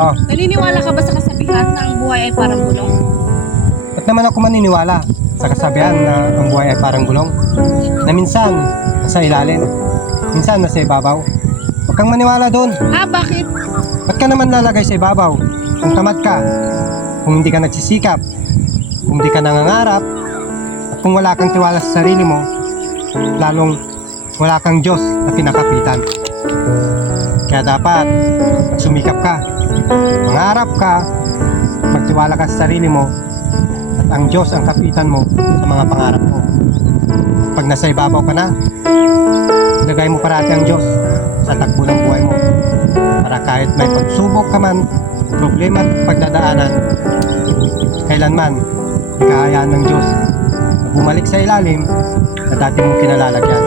Oh, Naniniwala ka ba sa kasabihan na ang buhay ay parang gulong? ba't naman ako maniniwala sa kasabihan na ang buhay ay parang gulong? Na minsan nasa ilalim, minsan nasa ibabaw. Huwag kang maniwala doon. Bakit? Ba't ka naman lalagay sa ibabaw? Kung tamad ka, kung hindi ka nagsisikap, kung hindi ka nangangarap, at kung wala kang tiwala sa sarili mo, lalong wala kang Diyos na kinakapitan. Kaya dapat magsumikap ka, mangarap ka, magtiwala ka sa sarili mo, at ang Diyos ang kapitan mo sa mga pangarap mo. Pag nasa ibabaw ka na, ilagay mo parati ang Diyos sa takbo ng buhay mo, para kahit may pagsubok ka man, problema at pagdadaanan, kailanman ikahayaan ng Diyos na bumalik sa ilalim na dati mong kinalalagyan.